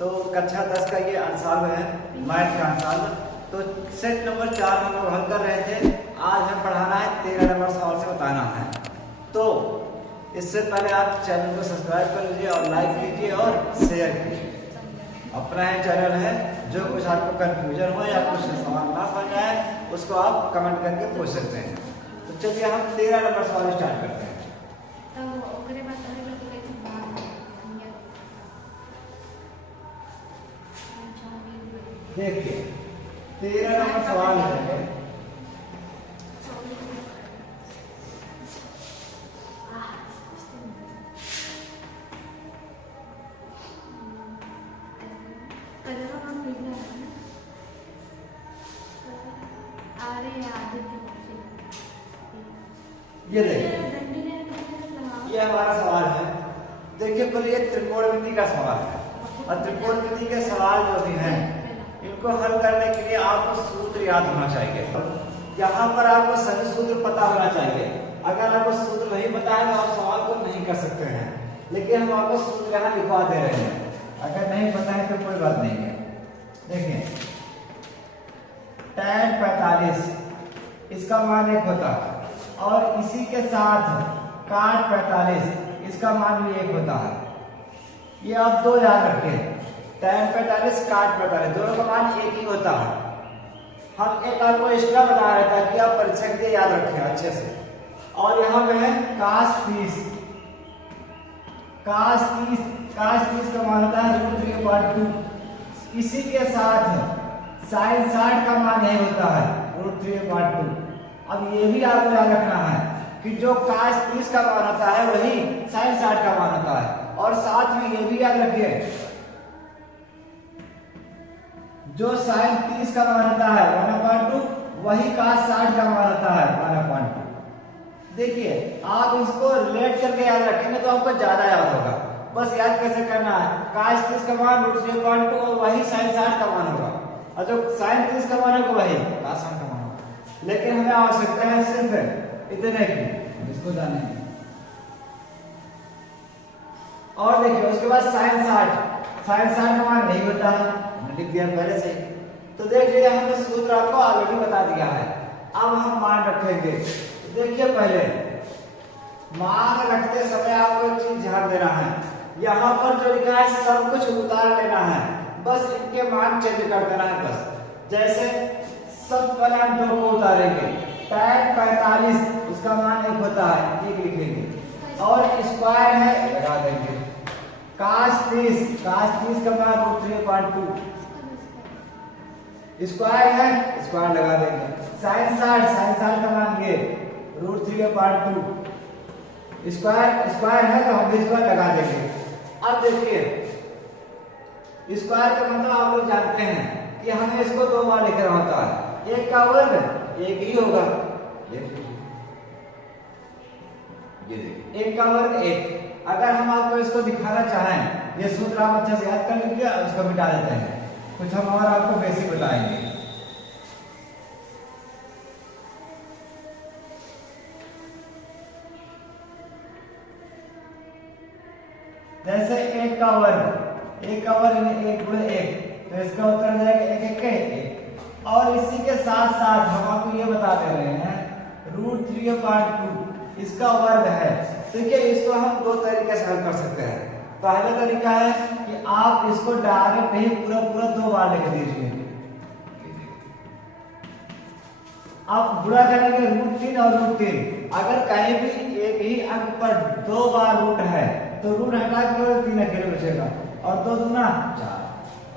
तो कक्षा 10 का ये अंशांक है, मैथ का अंशांक। तो सेट नंबर 4 हम लोग हल कर रहे थे। आज हमें पढ़ाना है 13 नंबर सवाल से बताना है। तो इससे पहले आप चैनल को सब्सक्राइब कर लीजिए और लाइक कीजिए और शेयर कीजिए। अपना ही चैनल है, जो कुछ आपको कंफ्यूजन हो या कुछ सवाल ना समझ आए उसको आप कमेंट करके पूछ सकते हैं। तो चलिए हम 13 नंबर सवाल स्टार्ट करते हैं। देखिए 13 नंबर सवाल है। ये देखिए ये हमारा सवाल है। देखिए पहले ये त्रिकोणमिति का सवाल है और त्रिकोणमिति के सवाल जो भी हैं इनको हल करने के लिए आपको सूत्र याद होना चाहिए। यहाँ पर आपको सभी सूत्र पता होना चाहिए। अगर आपको सूत्र नहीं पता है तो आप सवाल को नहीं कर सकते हैं, लेकिन हम आपको सूत्र यहाँ लिखवा दे रहे हैं। अगर नहीं पता है तो कोई बात नहीं है। देखिए tan 45 इसका मान 1 होता है और इसी के साथ cot 45 इसका मान भी 1 होता है। ये आप दो याद रखें, tan 45 cot 45 दोनों का मान 1 ही होता है। हम एक आपको एक्स्ट्रा बता रहे थे कि आप परीक्षा के लिए याद रखें अच्छे से। और यहाँ पे है cos 30 का मान होता है √3/2। इसी के साथ sin 60 का मान यही होता है √3/2। अब ये भी आपको याद रखना है कि जो cos 30 का मान होता है वही sin 60 का मान होता है। और साथ में ये भी याद रखिए जो sin 30 का मान होता है 1/2 वही cos 60 का मान होता है 1/2। देखिए आप इसको रिलेट करके याद रखेंगे तो आपको ज्यादा याद होगा। बस याद कैसे करना है, cos 30 का मान √3/2 और वही sin 60 का मान होगा, और जो sin 30 का मान होगा वही cos 60 का मान होगा। लेकिन हमें आवश्यकता है सिर्फ इतने की, इसको जाने। और देखिए उसके बाद sin 60 का मान नहीं होता है, हमने लिख दिया पहले से। तो देख लीजिए हमने सूत्र आपको ऑलरेडी बता दिया है। अब हम मान रखेंगे। देखिए पहले मान रखते समय आपको एक चीज ध्यान देना है, यहाँ पर जो लिखा है सब कुछ उतार लेना है, बस इनके मान चेंज कर देना है। बस जैसे सब पहले हम 2 को उतारेंगे, tan 45 उसका मान 1 होता है, 1 लिखेंगे और स्क्वायर है लगा देंगे। cos 30 का मान √3/2 स्क्वायर है, स्क्वायर लगा देंगे। sin 60 का मान ये √3/2 स्क्वायर है तो हम भी स्क्वायर लगा देंगे। अब देखिए स्क्वायर का मतलब आप लोग जानते हैं कि हमें इसको 2 बार लिखना होता है। 1 का वर्ग 1 ही होगा, ये देखिए 1 का वर्ग 1। अगर हम आपको इसको दिखाना चाहें, ये सूत्र आप अच्छे से याद कर लीजिए, उसको मिटा देते हैं। कुछ हम और आपको बेसिक बताएंगे। जैसे 1 का वर्ग 1 गुणे 1, तो इसका उत्तर हो जाएगा 1 × 1। और इसी के साथ साथ हम आपको ये बता दे रहे हैं √3/2 इसका वर्ग है। देखिए इसको हम 2 तरीके से हल कर सकते हैं। पहला तरीका है कि आप इसको डायरेक्ट ही पूरा 2 बार लिख दीजिए। आप गुणा करेंगे √3 और √3। अगर कहीं भी एक ही अंक पर 2 बार रूट है तो रूट हटा केवल 3 अकेले बचेगा और 2 दूना 4।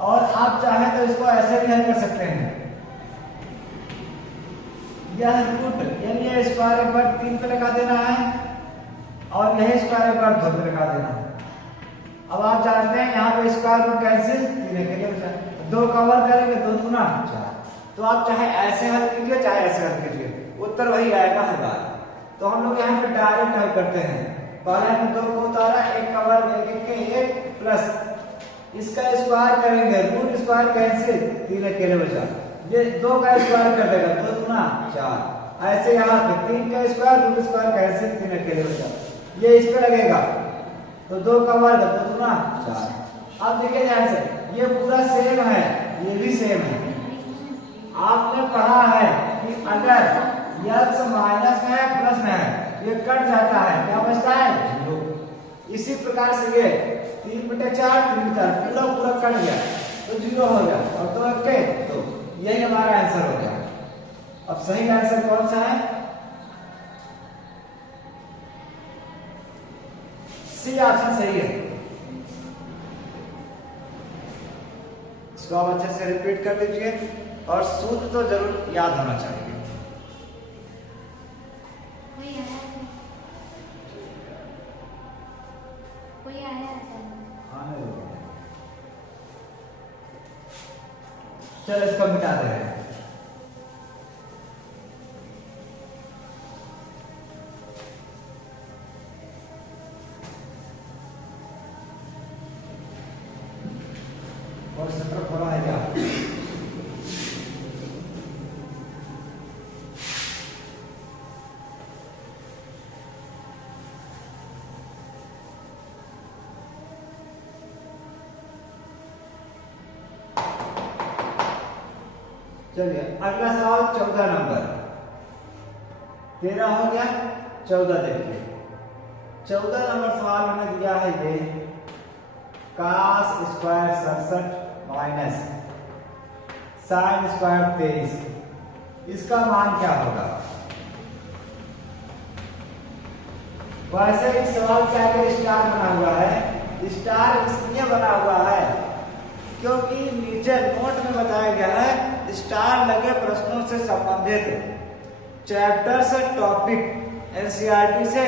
और आप चाहें तो इसको ऐसे भी हल कर सकते हैं। यह रूट यानी यह स्क्वायर एक बार 3 पे लगा देना है और यह स्क्वायर एक बार 2 पे लगा देना है। अब आप जानते हैं यहाँ पे स्क्वायर रूट कैंसिल, 3 अकेले बचा। 2 का वर्ग करेंगे 2 दूना 4। तो आप चाहे ऐसे हल कीजिए चाहे ऐसे हल कीजिए, उत्तर वही आएगा हर बार। तो हम लोग यहाँ पे डायरेक्ट हल करते हैं। पहले हमने 2 को उतारा, 1 का वर्ग 1 प्लस इसका स्क्वायर करेंगे, रूट स्क्वायर कैंसिल, 3 अकेले बचा। ये 2 का स्क्वायर कर देगा 2 दूना 4। ऐसे यहाँ पे 3 का स्क्वायर रूट स्क्वायर कैंसिल, 3 अकेले बचा। ये इस पे लगेगा तो 2 का वर्ग 2 दूना 4। अब देखिए ध्यान से, ये पूरा सेम है, ये भी सेम है। आपने पढ़ा है कि अगर x माइनस में है प्लस में है, ये कट जाता है, क्या बचता है 0। इसी प्रकार से ये 3/4 3 पूरा पूरा कट गया तो 0 हो गया, और तो ओके, तो यही हमारा आंसर हो गया। अब सही आंसर कौन सा है? सी ऑप्शन सही है। इसको आप अच्छे से रिपीट कर लीजिए और सूत्र तो जरूर याद होना चाहिए। कोई आया चलो इसको मिटा दे रहे हैं। और शटर खोला है क्या? चलिए अगला सवाल 14 नंबर। 13 हो गया, 14 देखिए। 14 नंबर सवाल हमें दिया है ये cos square 67 minus sin square 23, इसका मान क्या होगा? वैसे इस सवाल के आगे स्टार बना हुआ है। स्टार इसलिए बना हुआ है क्योंकि नीचे नोट में बताया गया है स्टार लगे प्रश्नों से संबंधित चैप्टर से टॉपिक एनसीईआरटी से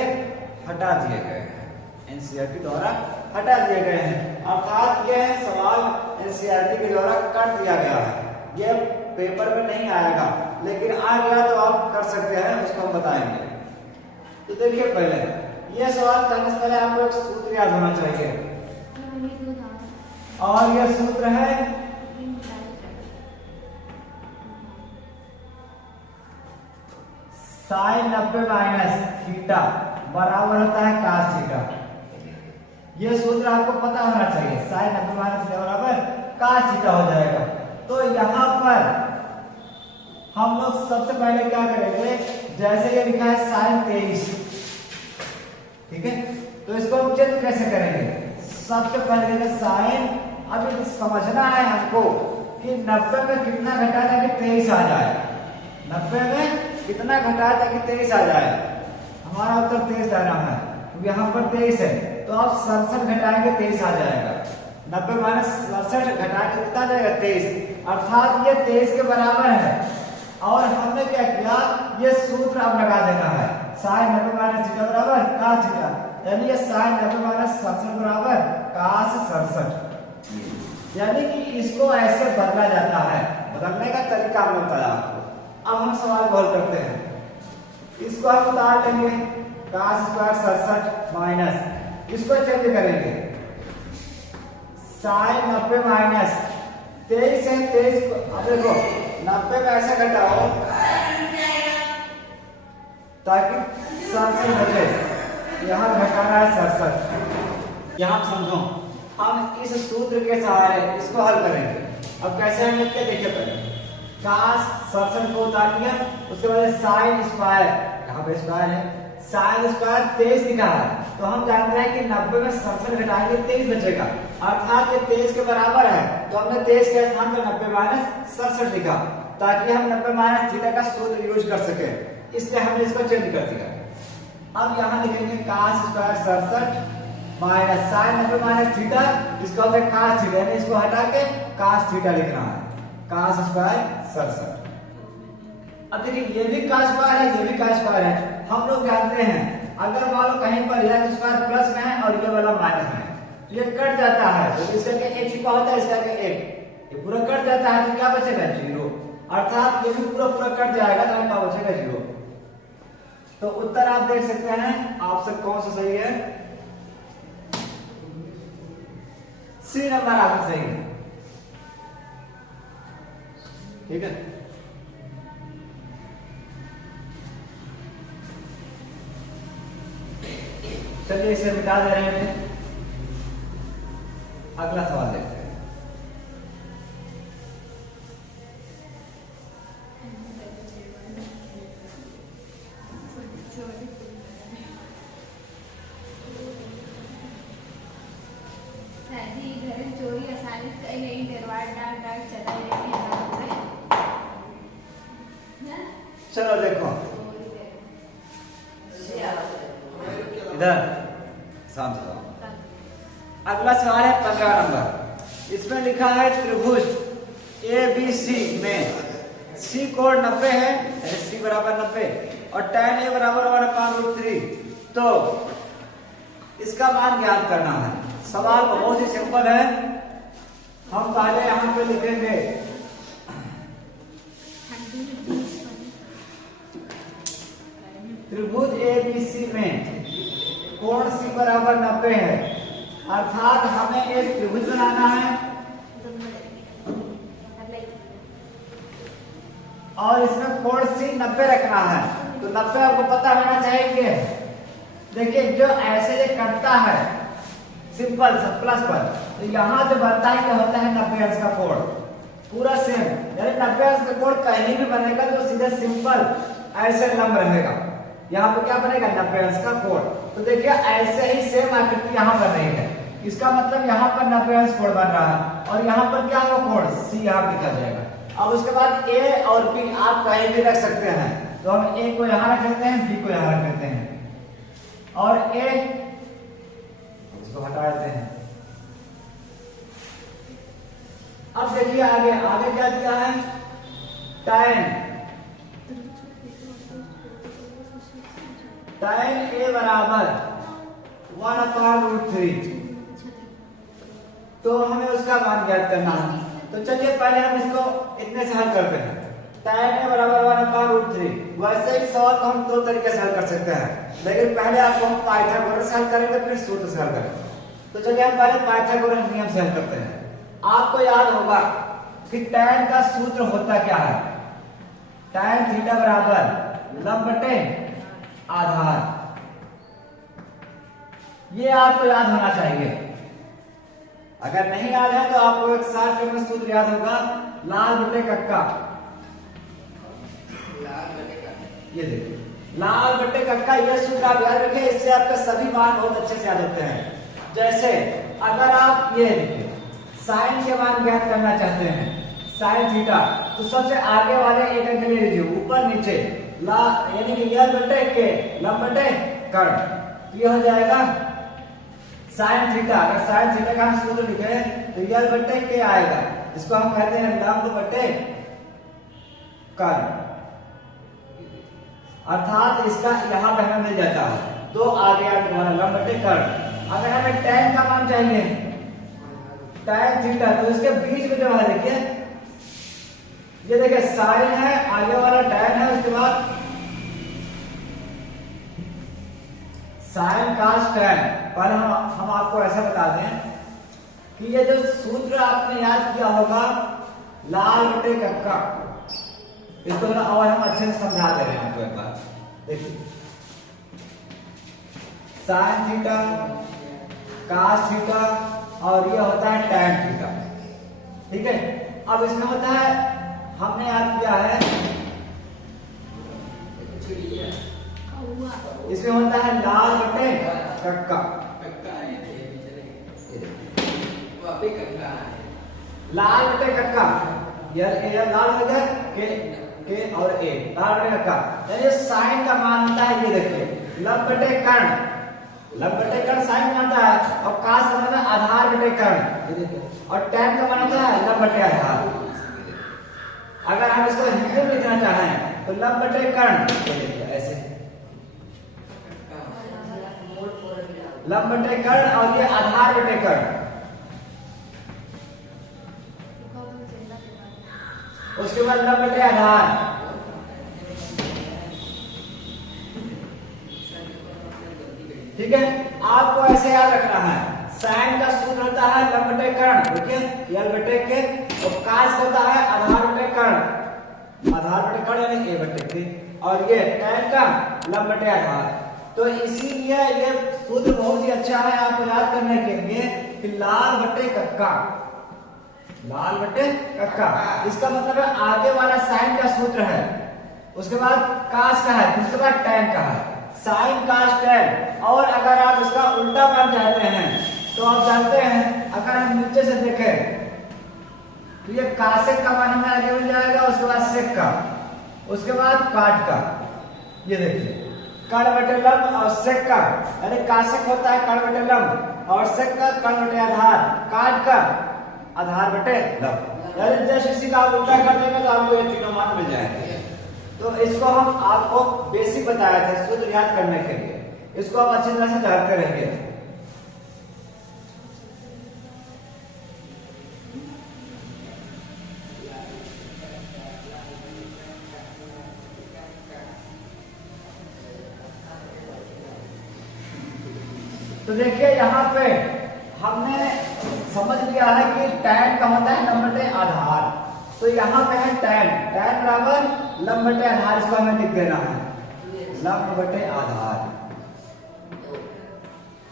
हटा दिए गए हैं, एनसीईआरटी द्वारा हटा दिए गए हैं। अर्थात यह सवाल एनसीईआरटी के द्वारा काट दिया गया है। यह पेपर में नहीं आएगा, लेकिन आ गया तो आप कर सकते हैं, उसको हम बताएंगे। तो देखिए पहले यह सवाल करने से पहले आपको एक सूत्र याद होना चाहिए, और यह सूत्र है sin 90 माइनस थीटा बराबर होता है cos थीटा। यह सूत्र आपको पता होना चाहिए, sin 90 माइनस थीटा बराबर cos थीटा हो जाएगा। तो यहाँ पर हम लोग सबसे पहले क्या करेंगे, जैसे ये लिखा है sin 23, ठीक है, तो इसको हम चेंज कैसे करेंगे? सबसे पहले sin, अब समझना है हमको कि 90 में कितना घटा था कि 23 आ जाए। 90 में कितना घटा था कि 23 आ जाए? हमारा उत्तर 23 जाना है, तो यहाँ पर 23 है, तो आप 67 घटाएंगे 23 आ जाएगा। 90 माइनस 67 घटाएंगे कितना जाएगा 23, अर्थात ये 23 के बराबर है। और हमने क्या किया, ये सूत्र अब लगा देना है, sin 90 माइनस थीटा बराबर cos थीटा, यानी ये sin 90 माइनस 67 बराबर cos 67। यानी कि इसको ऐसे बदला जाता है, बदलने का तरीका हमने बताया आपको। अब हम सवाल को हल करते हैं, इसको हम उतार लेंगे cos स्क्वायर 67 माइनस, इसको चेंज करेंगे sin 90 माइनस 23 है, 23 अब देखो 90 में ऐसे घटाओ ताकि 67 बचे, यहाँ घटाना है 67। यहाँ समझो, हम इस सूत्र के सहारे इसको हल करेंगे। अब कैसे हम लिखते देखिए, पहले cos 67 को उतार लिया, उसके बाद sin स्क्वायर, यहाँ पे स्क्वायर है, sin स्क्वायर 23 लिखा है, तो हम जानते हैं कि 90 में 67 घटाएंगे 23 बचेगा, अर्थात ये 23 के बराबर है। तो हमने 23 के स्थान पर 90 माइनस 67 लिखा, ताकि हम 90 माइनस थीटा का सूत्र यूज कर सके, इसलिए हमने इसको चेंज कर दिया। अब यहाँ लिखेंगे cos square 67 minus sin 90 minus theta, इसका होता है cos थीटा, यानी इसको हटा के cos थीटा लिखना है, cos स्क्वायर 67। अब देखिए ये भी cos स्क्वायर है, ये भी cos स्क्वायर है। हम लोग जानते हैं अगर मान लो कहीं पर x स्क्वायर प्लस में है और ये वाला माइनस में है, तो ये कट जाता है, तो इसका क्या एक छिपा होता है, इसका क्या एक, ये पूरा कट जाता है, तो क्या बचेगा 0, अर्थात ये भी पूरा पूरा कट जाएगा, तो क्या बचेगा 0। तो उत्तर आप देख सकते हैं ऑप्शन कौन सा सही है, सी नंबर आपका सही है, ठीक है। चलिए इसे मिटा दे रहे हैं। अगला सवाल देखते हैं। चलो देखो इधर शांत हो। अगला सवाल है 15 नंबर। इसमें लिखा है त्रिभुज ABC में C कोण 90 है, C बराबर 90 और tan A बराबर 1/√3। तो इसका मान ज्ञात करना है। सवाल बहुत ही सिंपल है। हम पहले यहाँ पे लिखेंगे त्रिभुज ABC में कोण C बराबर 90 है, अर्थात हमें एक त्रिभुज बनाना है और इसमें कोण C 90 रखना है। तो 90 आपको पता होना चाहिए। देखिए जो ऐसे ये कटता है सिंपल सा प्लस पर, तो यहाँ जो बनता है क्या होता है 90 अंश का कोण पूरा सेम, यानी 90 अंश का कोण कहीं भी बनेगा तो सीधा सिंपल ऐसे लंब रहेगा। यहाँ पे क्या बनेगा 90 अंश का कोण। तो देखिए ऐसे ही सेम आकृति यहाँ बन रही है। इसका मतलब यहाँ पर 90 अंश कोण बन रहा है और यहाँ पर क्या होगा कोण C यहाँ लिखा जाएगा। अब उसके बाद A और B आप कहीं भी रख सकते हैं। तो हम A को यहाँ रख देते हैं, B को यहाँ रख देते हैं और A इसको हटा देते हैं। अब देखिए आगे आगे क्या दिया है tan A बराबर 1/√3। तो हमें उसका मान ज्ञात करना है। तो चलिए पहले हम इसको इतने से हल करते हैं। tan A बराबर 1/√3। वैसे ही सवाल को हम दो तरीके से हल कर सकते हैं, लेकिन पहले आपको हम पाइथागोरस से हल करेंगे फिर सूत्र से हल करेंगे। तो चलिए हम पहले पाइथागोरस नियम से हल करते हैं। आपको याद होगा कि tan का सूत्र होता क्या है, tan थीटा बराबर लंब बटे आधार। ये आपको याद होना चाहिए। अगर नहीं याद है तो आपको एक शॉर्टकट में सूत्र याद होगा, लाल बटे कक्का। ये देखिए लाल बटे कक्का, ये सूत्र आप याद रखें, इससे आपके सभी मान बहुत अच्छे से याद होते हैं। जैसे अगर आप ये देखिए साइन के मान ज्ञात करना चाहते हैं, साइन थीटा, तो सबसे आगे वाले एक अंक ले लीजिए, ऊपर नीचे ला यानी कि यल बटे के लंब बटे कर्ण। ये हो जाएगा साइन थीटा। अगर साइन थीटा का हम सूत्र लिखे तो यल बटे के आएगा, इसको हम कहते हैं लंब बटे कर्ण। अर्थात इसका यहाँ पे हमें मिल जाता है तो आगे हमारा लंब बटे कर्ण। अगर हमें tan का मान चाहिए tan थीटा, तो इसके बीच में जो है देखिए ये देखिए साइन है, आगे वाला tan है, उसके बाद साइन कास tan। पहले हम आपको ऐसा बता दें कि ये जो सूत्र आपने याद किया होगा लाल बटे कक्का, इसको और हम अच्छे से समझा दे रहे हैं आपको एक बार। देखिए साइन थीटा कास थीटा और ये होता है tan थीटा, ठीक है। अब इसमें होता है हमने याद किया है, इसमें होता है लाल बटे कक्का। लाल बटे कक्का, ये लाल हो गया के और ए, लाल बटे कक्का, यानी साइन का मान होता है ये देखिए लंब बटे कर्ण। लंब बटे कर्ण साइन का होता है और कास का मतलब आधार बटे कर्ण, और tan का मान होता है लंब बटे आधार। अगर हम इसको हिंदी में लिखना चाहें तो लंब बटे कर्ण, ऐसे लंब बटे कर्ण और ये आधार बटे कर्ण। उसके बाद लंब बटे आधार, ठीक है। आपको ऐसे याद रखना है, साइन का सूत्र होता है लंब बटे कर्ण, देखिए यल बटे के, और कास होता है आधार बटे कर्ण, आधार बटे कर्ण यानी ए बटे के, और ये tan का लंब बटे आधार। तो इसीलिए ये सूत्र बहुत ही अच्छा है आपको याद करने के लिए कि लाल बटे कक्का, लाल बटे कक्का, इसका मतलब है आगे वाला साइन का सूत्र है, उसके बाद काश का है, उसके बाद टैन का है, साइन काश टैन। और अगर आप इसका उल्टा मान चाहते हैं तो आप जानते हैं, अगर हम नीचे से देखें तो ये कासेक का मान हमें आगे मिल जाएगा, उसके बाद सेक का, उसके बाद काट का। ये देखिए कण बटे लंब और सेक का, यानी कासेक होता है कण बटे लंब और सेक का कण बटे आधार, काट का आधार बटे लंब। यानी जस्ट इसी का आप उल्टा कर देंगे तो आपको ये तीनों मान मिल जाएंगे। तो इसको हम आपको बेसिक बताया था सूत्र याद करने के लिए, इसको आप अच्छी तरह से जानते रहेंगे। तो देखिए यहाँ पे हमने समझ लिया है कि टैन का होता है लंब बटे आधार, तो यहाँ पे है टैन, टैन बराबर लंब बटे आधार, इसको हमें लिख देना है लंब बटे आधार।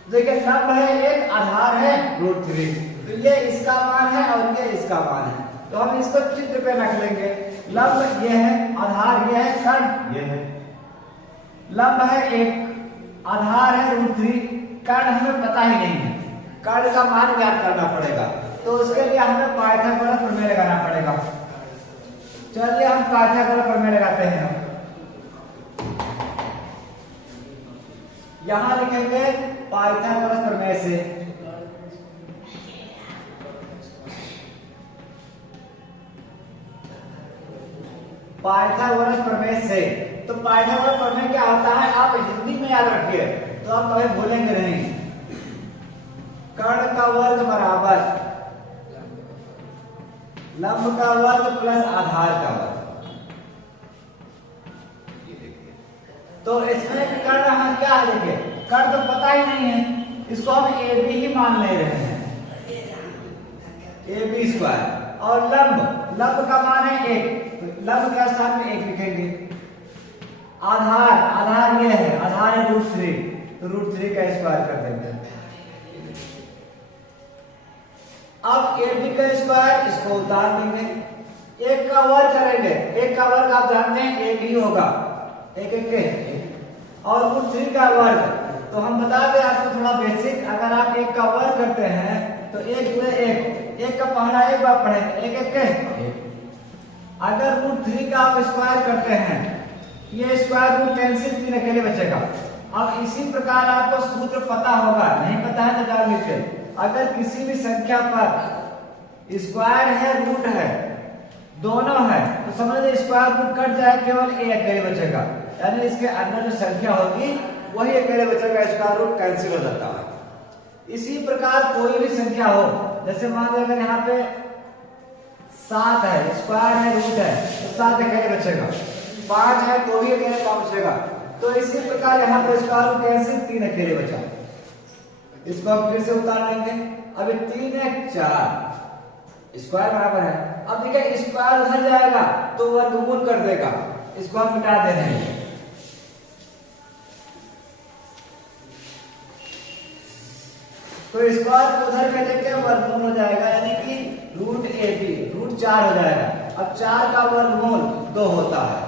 देखिए लंब है एक, आधार है √3, तो ये इसका मान है और ये इसका मान है, तो हम इसको चित्र पे रख लेंगे। लंब ये है, आधार ये है, कर्ण ये है। लंब है एक, आधार है √3, कर्ण हमें पता ही नहीं है, कर्ण का मान ज्ञात करना पड़ेगा, तो उसके लिए हमें पाइथागोरस प्रमेय लगाना पड़ेगा। चलिए हम पाइथागोरस प्रमेय लगाते हैं। यहां लिखेंगे पाइथागोरस प्रमेय से, पाइथागोरस प्रमेय से। तो पाइथागोरस प्रमेय क्या होता है आप हिंदी में याद रखिए, तो आप कभी भूलेंगे नहीं। कर्ण का वर्ग बराबर लंब का वर्ग प्लस आधार का वर्ग। तो इसमें कर्ण हम क्या है, देखिए कर्ण तो पता ही नहीं है, इसको हम ए बी ही मान ले रहे हैं, AB²। और लंब, लंब का मान है 1, लंब के स्थान में 1 लिखेंगे। आधार, आधार ये है, आधार है √3, तो √3 का स्क्वायर कर देंगे। अब AB का स्क्वायर इसको उतार देंगे, 1 का वर्ग करेंगे, 1 का वर्ग आप जानते हैं 1 ही होगा, 1 1 के, और √3 का वर्ग, तो हम बता दें आपको थोड़ा बेसिक, अगर आप 1 का वर्ग करते हैं तो 1 × 1, 1 का पहला एक बार पढ़ेंगे, 1 1 के। अगर √3 का आप स्क्वायर करते हैं, ये स्क्वायर रूट कैंसिल 3 अकेले बचेगा। अब इसी प्रकार आपको सूत्र पता होगा, नहीं पता है तो जान लीजिए, अगर किसी भी संख्या पर स्क्वायर है रूट है, दोनों है, तो समझ लीजिए स्क्वायर रूट कट जाए, केवल a अकेले बचेगा, यानी इसके अंदर जो संख्या होगी वही अकेले बचेगा, स्क्वायर रूट कैंसिल हो जाता है। इसी प्रकार कोई भी संख्या हो, जैसे मान लीजिए अगर यहाँ पे 7 है, स्क्वायर है रूट है, तो 7 अकेले बचेगा, 5 है तो भी अकेले बचेगा। तो इसी प्रकार यहाँ पे स्क्वायर रूट कैंसिल 3 अकेले बचा, इसको हम फिर से उतार लेंगे। अब 3 है 4, स्क्वायर बराबर है, अब देखिए स्क्वायर उधर जाएगा तो वर्गमूल कर देगा, इसको हम मिटा दे रहे हैं। तो स्क्वायर उधर में लेके वर्गमूल हो जाएगा, यानी कि √AB, √4 हो जाएगा। अब 4 का वर्गमूल 2 होता है,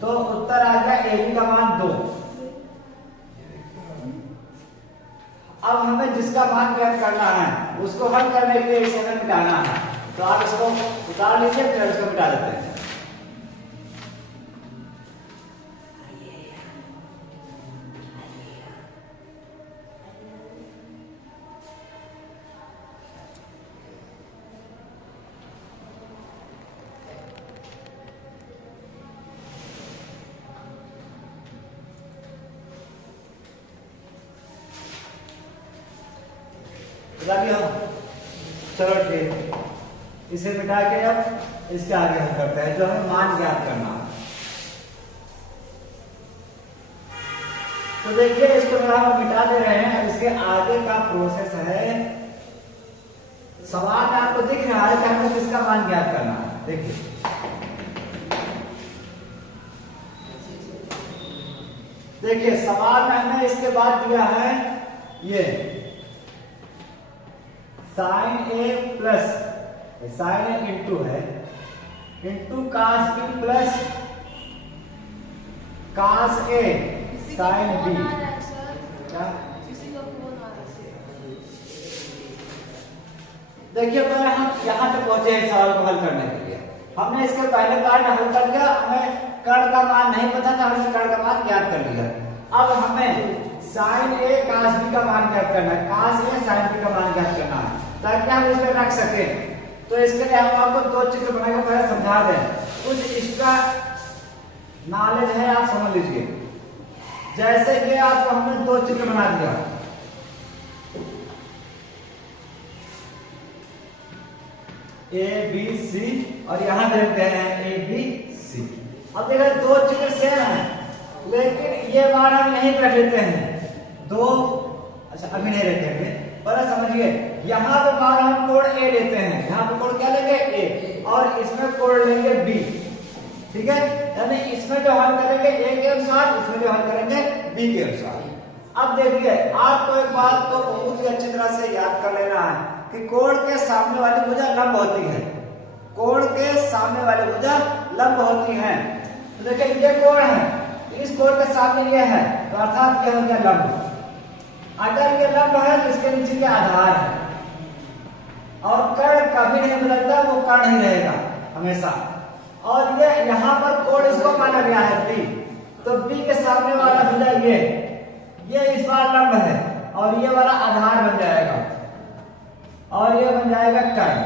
तो उत्तर आ गया AB का मान 2। अब हमें जिसका मान ज्ञात करना है उसको हल करने के लिए इसे हमें मिटाना है, तो आप इसको उतार लीजिए, फिर इसको मिटा देते हैं। हम चलो ठीक, इसे मिटा के अब इसके आगे हम करते हैं जो हमें मान ज्ञात करना है। तो देखिए इसको हम मिटा दे रहे हैं, अब इसके आगे का प्रोसेस है। सवाल में आपको दिख रहा है कि हमें किसका मान ज्ञात करना है। देखिए, देखिए सवाल में हमें इसके बाद दिया है ये sine A plus sine A into है into cos B plus cos A sine B. क्या देखिए पहले हम यहाँ तक पहुंचे हैं सवाल को हल करने के लिए। हमने इसके पहले पार्ट हल कर लिया, हमें कर्ण का मान नहीं पता था, हमने कर्ण का मान ज्ञात कर लिया। अब हमें साइन ए कास बी का मान ज्ञात करना है, कास ए साइन बी का मान ज्ञात करना है ताकि हम इसमें रख सके। तो इसके लिए हम आपको दो चित्र बनाकर पहले समझा दें, कुछ इसका नॉलेज है आप समझ लीजिए। जैसे कि आपको हमने दो चित्र बना दिया, ए बी सी और यहां देखते हैं ए बी सी। अब देखो दो चित्र सेम है लेकिन ये मान हम यहीं रख लेते हैं दो। अच्छा अभी नहीं रखेंगे, पर समझिए यहाँ पे मान हम कोण ए लेते हैं, यहाँ पे कोण क्या लेंगे ए और इसमें कोण लेंगे बी। ठीक है, यानी इसमें जो हल करेंगे ए के अनुसार, इसमें जो हल करेंगे बी के अनुसार। अब देखिए आपको एक बात को बहुत ही अच्छी तरह से याद कर लेना है कि कोण के सामने वाली भुजा लंब होती है, कोण के सामने वाली भुजा लंब होती है। तो देखिए ये कोण है, इस कोण के सामने ये है, तो अर्थात क्या हो गया लंब। अगर ये लंब है तो इसके नीचे ये आधार है और कर्ण कभी नहीं बदलता, वो कर्ण ही रहेगा हमेशा। और ये यहाँ पर कोण इसको माना गया है बी, तो बी के सामने वाला भुजा ये इस बार लंब है और ये वाला आधार बन जाएगा और ये बन जाएगा कर्ण।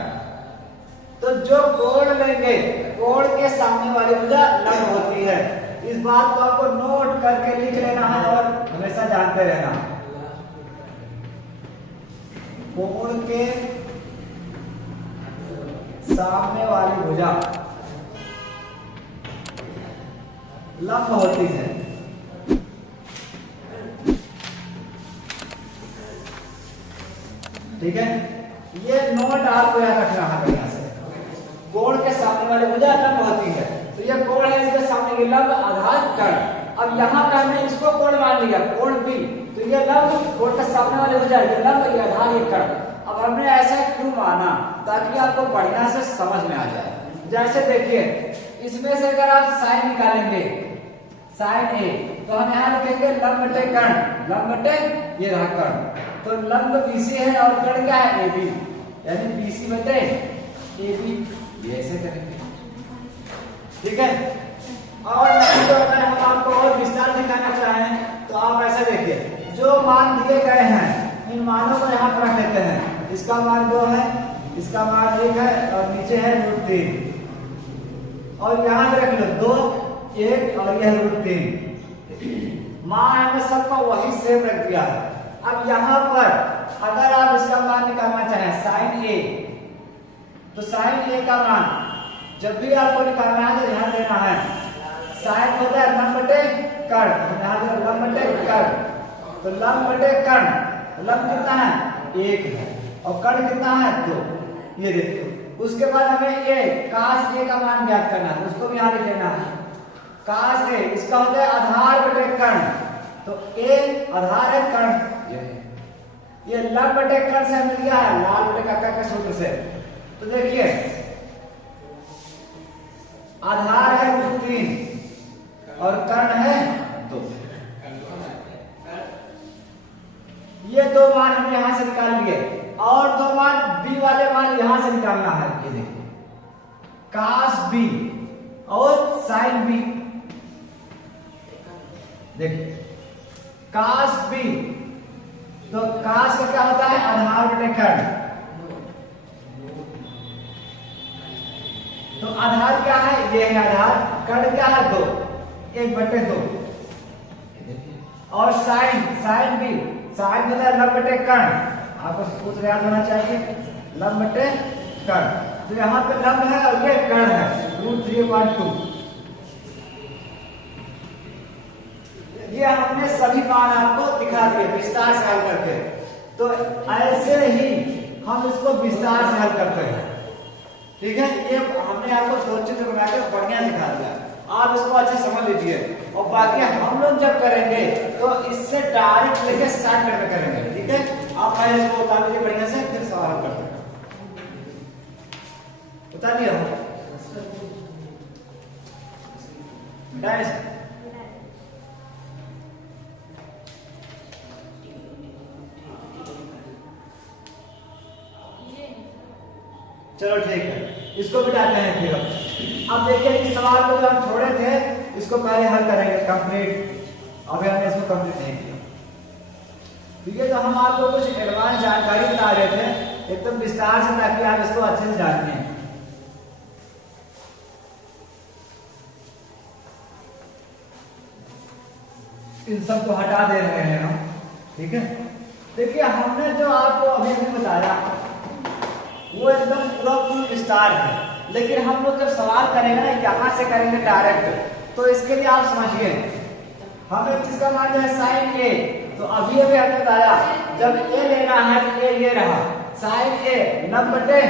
तो जो कोण लेंगे कोण के सामने वाली भुजा लंब होती है। इस बात को आपको नोट करके लिख लेना है और हमेशा जानते रहना। कोण के सामने वाली भुजा लंब होती है। ठीक है, ये नोट आपको याद रखना है बढ़िया से। कोण के सामने वाली भुजा लंब होती है, तो ये कोण है, इसके सामने ये लंब आधार कर्ण। अब यहाँ पे हमने इसको कोण मान लिया कोण बी, तो ये लंब कोण के सामने वाली भुजा ये लंब ये आधार ये कर्ण। अब हमने ऐसा क्यों माना ताकि आपको बढ़िया से समझ में आ जाए। जैसे देखिए इसमें से अगर आप साइन निकालेंगे साइन ए, तो हम यहाँ लिखेंगे लंब बटे कर्ण, लंब बटे ये रहा कर्ण। तो लंब बीसी है और कर्ण क्या है ए बी, यानी बीसी बटे ए बी, ये ऐसे करेंगे। ठीक है, और नहीं तो अगर हम आपको और विस्तार दिखाना चाहें तो आप ऐसा देखिए, जो मान दिए गए हैं इन मानों को यहाँ पर रख लेते हैं। इसका मान 2 है, इसका मान 1 है और नीचे है √3 और यहाँ पे रख लो 2 1 और यह √3। मान हमने सबका वही सेम रख दिया है। अब यहाँ पर अगर आप इसका मान निकालना चाहें साइन ए, तो साइन ए का मान जब भी आपको निकालना है तो ध्यान देना है साइन होता है लंब बटे कर्ण, यहाँ पे लंब बटे कर्ण, तो लंब बटे कर्ण, लंब कितना है 1 है और कर्ण कितना है 2। ये देखो उसके बाद हमें ए कास ए का मान ज्ञात करना है, उसको भी यहाँ लिख लेना है। कास ए इसका होता है आधार बटे कर्ण, तो ए आधार है कर्ण, ये लंब बटे कर्ण से मिल गया है लाल बटे काका के सूत्र से। तो देखिए आधार है √3 और कर्ण है 2। ये 2 मान हमने यहां से निकाल लिए और 2 मान बी वाले मान यहां से निकालना है। ये देखिए कास बी और साइन बी, देखिए कास बी, तो कास का क्या होता है आधार बटे कर्ण, तो आधार क्या है ये है आधार, कर्ण क्या है 2 1/2 और साइन साइन बी, साइन होता है लंब बटे कर्ण, आपको सूत्र याद होना चाहिए लंब बटे कर्ण। तो यहाँ पे लंब है और ये कर्ण है √3/2। ये हमने सभी मान आपको दिखा दिए विस्तार से हल करके। तो ऐसे ही हम इसको विस्तार से हल करते हैं। ठीक है, ये हमने आपको 2 चित्र बनाकर बढ़िया दिखा दिया, आप इसको अच्छे समझ लीजिए। और बाकी हम लोग जब करेंगे तो इससे डायरेक्ट लेके स्टार्ट करके करेंगे। ठीक है, आप पहले इसको उतार लीजिए बढ़िया से, फिर सवाल करते हैं। उतार लिया चलो ठीक है, इसको मिटाते हैं फिर। अब देखिए इस सवाल को जो हम छोड़े थे इसको पहले हल करेंगे कंप्लीट। अभी हमने इसको कंप्लीट नहीं किया। ठीक है, तो हम आपको कुछ एडवांस जानकारी बता रहे थे एकदम विस्तार से, ताकि आप इसको अच्छे से जानिए। इन सबको हटा दे रहे हैं हम। ठीक है, देखिए हमने जो आपको अभी अभी बताया वो एकदम पूरा फुल विस्तार है, लेकिन हम लोग जब सवाल करेंगे ना यहाँ से करेंगे डायरेक्ट, तो इसके लिए आप समझिए हमें किसका मान है साइन ए। तो अभी अभी हमने बताया जब ए लेना है तो ए ये रहा साइन ए लंब बटे,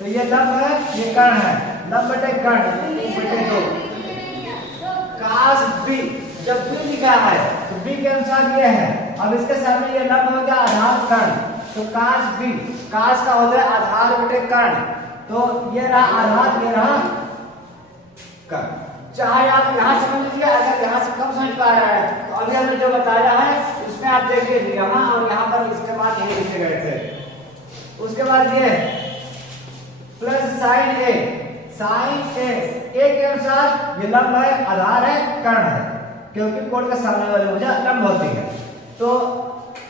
तो ये लंब है ये कर्ण है, लंब बटे कर्ण 1/2 कास बी। जब बी लिखा है तो बी के अनुसार ये है, अब इसके सामने ये लंब हो गया आधार कर्ण, तो कास बी, कास का होता है आधार बटे कर्ण, तो ये रहा आधार ये रहा कर्ण। चाहे आप यहाँ समझ लीजिए, अगर यहाँ से कम समझ पा रहा है तो अभी हमने जो बताया है उसमें आप देखिए यहाँ और यहाँ पर इसके बाद यही लिखे गए थे। उसके बाद ये प्लस साइन ए, साइन ए के अनुसार ये लंब है आधार है कर्ण है, क्योंकि कोण के सामने वाली भुजा लंब होती है। तो